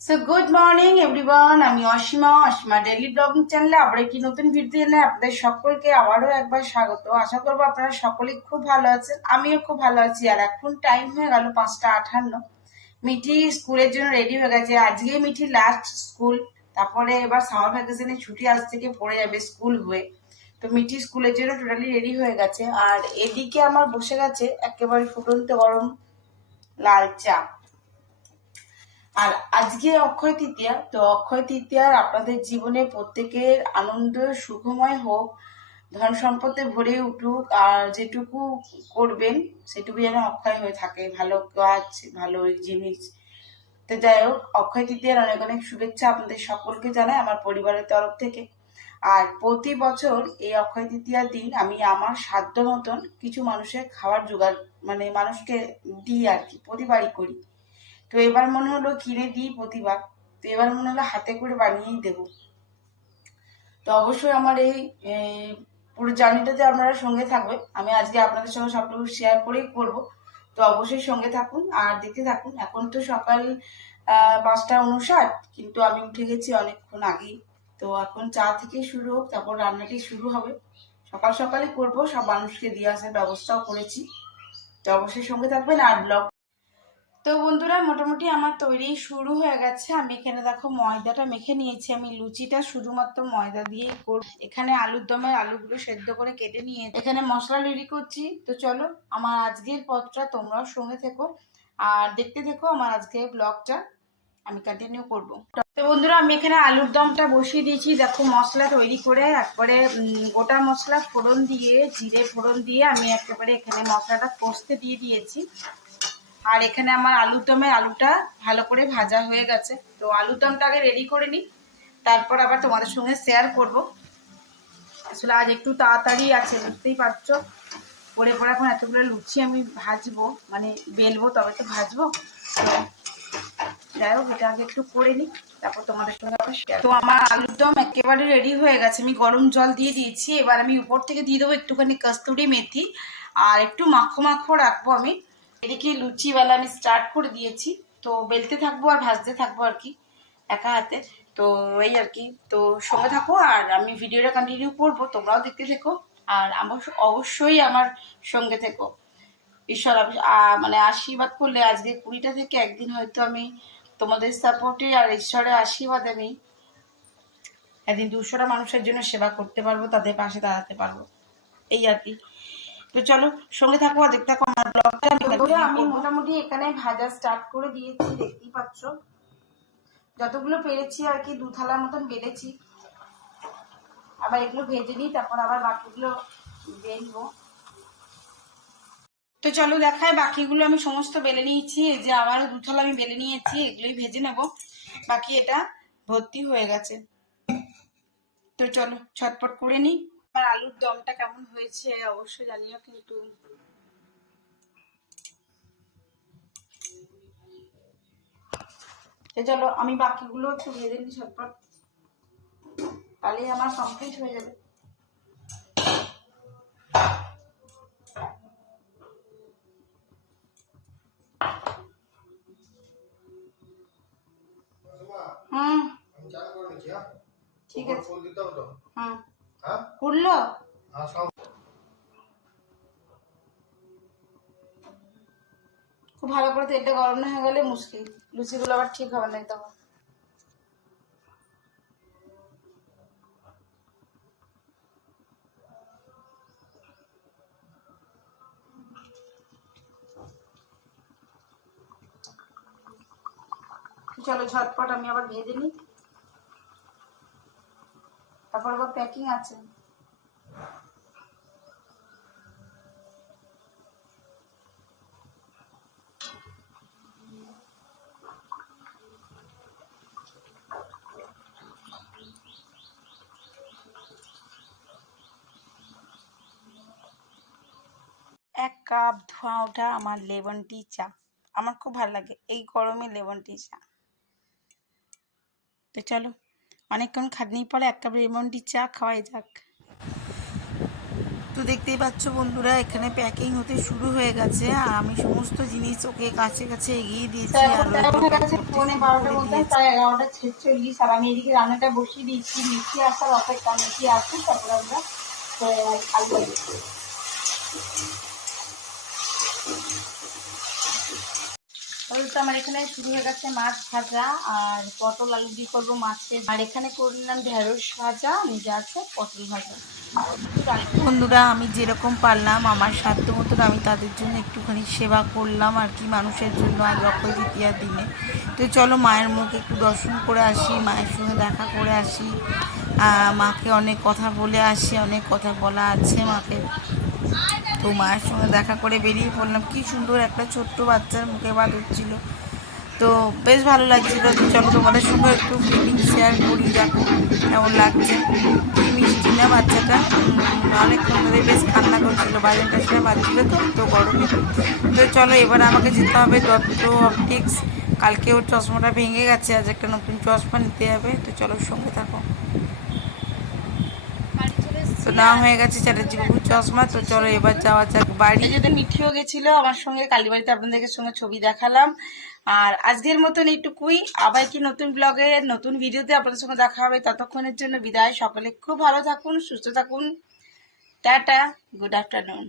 So good morning everyone, আমি Asima daily blogging চ্যানেলে আবার একটি নতুন ভিডিও এনে আপনাদের সকলকে আবারও একবার স্বাগত। আশা করবো আপনারা সকলেই খুব ভালো আছেন, আমিও খুব ভালো আছি। আর এখন টাইম হয়ে গেল 5টা 58। মিঠি স্কুলের জন্য রেডি হয়ে গেছে। আজকে মিঠি লাস্ট স্কুল, তারপরে এবার সামার ভ্যাকেশনে ছুটি আজ থেকে পড়ে যাবে স্কুল হয়ে। তো মিঠি স্কুলের জন্য টোটালি রেডি হয়ে গেছে। আর এদিকে আমার বসে গেছে একেবারে ফুটন্ত গরম লাল চা। আর আজকে অক্ষয় তৃতীয়া, তো অক্ষয় তৃতীয়ার আপনাদের জীবনে প্রত্যেকের আনন্দ সুখময় হোক, ধন সম্পদে ভরে উঠুক, আর যেটুকু করবেন সেটুকু যেন অক্ষয় হয়ে থাকে, ভালো কাজ ভালো জিনিস। তো যাই হোক, অক্ষয় তৃতীয়ার অনেক অনেক শুভেচ্ছা আপনাদের সকলকে জানাই আমার পরিবারের তরফ থেকে। আর প্রতি বছর এই অক্ষয় তৃতীয়ার দিন আমি আমার সাধ্য মতন কিছু মানুষের খাবার জোগাড়, মানে মানুষকে দিই আর কি, প্রতিবারই করি। তো এবার মনে হলো কিনে দিই প্রতিবার, তো এবার মনে হলো হাতে করে বানিয়েই দেবো। তো অবশ্যই আমার এই পুরো জার্নিটাতে আপনারা সঙ্গে থাকবে। আমি আজকে আপনাদের সঙ্গে সবটুকু শেয়ার করেই করব। তো অবশ্যই সঙ্গে থাকুন আর দেখতে থাকুন। এখন তো সকাল 5টা 59, কিন্তু আমি উঠে গেছি অনেকক্ষণ আগেই। তো এখন চা থেকে শুরু হোক, তারপর রান্নাটি শুরু হবে। সকাল সকালই করবো, সব মানুষকে দিয়ে আসার ব্যবস্থাও করেছি। তো অবশ্যই সঙ্গে থাকবেন আর ব্লগ। তো বন্ধুরা, মোটামুটি আমার তৈরি শুরু হয়ে গেছে। আমি এখানে দেখো ময়দাটা মেখে নিয়েছি। আমি লুচিটা শুধুমাত্র ময়দা দিয়েই করব। এখানে আলুর দমের আলুগুলো সেদ্ধ করে কেটে নিয়ে এখানে মশলা রেডি করছি। তো চলো, আমার আজকের পথটা তোমরাও সঙ্গে থেকো আর দেখতে থেকো আমার আজকের ব্লগটা আমি কন্টিনিউ করব। তো বন্ধুরা, আমি এখানে আলুর দমটা বসিয়ে দিয়েছি। দেখো মশলা তৈরি করে একবারে গোটা মশলা ফোড়ন দিয়ে, জিরে ফোড়ন দিয়ে আমি একেবারে এখানে মশলাটা কষতে দিয়ে দিয়েছি। আর এখানে আমার আলুর দমের আলুটা ভালো করে ভাজা হয়ে গেছে। তো আলুর দমটা আগে রেডি করে নিই, তারপর আবার তোমাদের সঙ্গে শেয়ার করব। আসলে আজ একটু তাড়াতাড়ি আছে, বুঝতেই পারছো। পরে পরে এখন এতগুলো লুচি আমি ভাজবো, মানে বেলবো, তবে তো ভাজবো। তো যাই হোক, এটা আগে একটু করে নিই, তারপর তোমাদের সঙ্গে আবার শেয়ার। তো আমার আলুর দম একেবারে রেডি হয়ে গেছে। আমি গরম জল দিয়ে দিয়েছি। এবার আমি উপর থেকে দিয়ে দেবো একটুখানি কস্তুরি মেথি, আর একটু মাখো মাখো রাখবো আমি। এদিকে লুচিওয়ালা আমি স্টার্ট করে দিয়েছি। তো বেলতে থাকবো আর ভাজতে থাকবো আর কি, একা হাতে। তো এই আর কি, তো সঙ্গে থাকো আর আমি ভিডিওটা কন্টিনিউ করবো, তোমরাও দেখতে থেকো। আর অবশ্যই আমার সঙ্গে থেকো। ঈশ্বর মানে আশীর্বাদ করলে আজকে 20টা থেকে একদিন হয়তো আমি তোমাদের সাপোর্টে আর ঈশ্বরের আশীর্বাদে আমি একদিন 200টা মানুষের জন্য সেবা করতে পারবো, তাদের পাশে দাঁড়াতে পারবো, এই আর কি। তো চলো সঙ্গে থাকো আর দেখতে থাকো আমার ব্লগটা। আমি মোটামুটি এখানে ভাজা স্টার্ট করে দিয়েছি, দেখতেই পাচ্ছ। যতগুলো পেরেছি আর কি, 2 থালার মতন বেড়েছি। আবার এগুলো ভেজে নিই, তারপর আবার বাকিগুলো বেলবো। তো চলো দেখায়, বাকিগুলো আমি সমস্ত বেলে নিয়েছি। এই যে আবারও 2 থালা আমি বেলে নিয়েছি, এগুলোই ভেজে নেব। বাকি এটা ভর্তি হয়ে গেছে। তো চলো ছটপট করে নিই। আর আলুর দমটা কেমন হয়েছে অবশ্যই জানিও কিন্তু। তো চলো আমি বাকিগুলো একটু ভেজে নিই ছটপট, তাহলেই আমার কমপ্লিট হয়ে যাবে। হুম, ঠিক আছে। হুম, উঠলো। খুব ভালো করে তেলটা গরম না হয়ে গেলে মুশকিল, লুচিগুলো আবার ঠিক হবে না তখন। চলো ঝটপট আমি আবার ভেজে নিই, তারপর আবার প্যাকিং আছে। এক কাপ ধোঁয়া ওঠা আমার লেমন টি চা, আমার খুব ভালো লাগে এই গরমে লেমন টি চা। তো চলো, অনেকক্ষণ খাটনির পরে 1 কাপ লেমন টি চা খাওয়াই যাক। তো দেখতেই পাচ্ছ বন্ধুরা, এখানে প্যাকিং হতে শুরু হয়ে গেছে আর আমি সমস্ত জিনিস ওকে কাছে কাছে এগিয়ে দিয়েছি আর ও এগুলো প্যাক করতে শুরু করে দিয়েছে। প্রায় 11টা 46 আর আমি এদিকে রান্নাটা বসিয়ে দিচ্ছি। মিষ্টি আসার অপেক্ষা, মিষ্টি আসুক তারপরে আমরা আলু দিচ্ছি। তো আমার এখানে শুরু হয়ে গেছে মাছ ভাজা আর পটল আলু দিয়ে করবো মাছের, আর এখানে করলাম ঢেঁড়স ভাজা, নিজে আছে পটল ভাজা। বন্ধুরা, আমি যেরকম পারলাম আমার সাধ্য মতন আমি তাদের জন্য একটুখানি সেবা করলাম আর কি, মানুষের জন্য আজ অক্ষয় তৃতীয়ার দিনে। তো চলো মায়ের মুখ একটু দর্শন করে আসি, মায়ের সঙ্গে দেখা করে আসি, মাকে অনেক কথা বলে আসি, অনেক কথা বলা আছে মাকে। তো মায়ের সঙ্গে দেখা করে বেরিয়ে পড়লাম। কি সুন্দর একটা ছোট্ট বাচ্চার মুখে ভাত হচ্ছিল, তো বেশ ভালো লাগছিল। তো চলো তোমাদের সঙ্গে একটু ফিলিংস শেয়ার করি, দেখো কেমন লাগছে। কি মিষ্টি না বাচ্চাটা, অনেকক্ষণ ধরে বেশ কান্না করছিল, 12টার সময় বাজছিল তো গরমে। তো চলো এবার আমাকে যেতে হবে দত্ত অপটিক্স, কালকে ওর চশমাটা ভেঙে গেছে, আজ একটা নতুন চশমা নিতে হবে। তো চলো সঙ্গে থাকো। তো না হয়ে গেছে চ্যাটার্জি বাবুর চশমা। তো চলো এবার যাওয়া যাক বাড়ি। যদি মিঠিও গেছিল আমার সঙ্গে কালীবাড়িতে, আপনাদের সঙ্গে ছবি দেখালাম। আর আজকের মতন এইটুকুই, আবার কি নতুন ব্লগে নতুন ভিডিওতে আপনাদের সঙ্গে দেখা হবে। ততক্ষণের জন্য বিদায়, সকলে খুব ভালো থাকুন, সুস্থ থাকুন, টাটা, গুড আফটারনুন।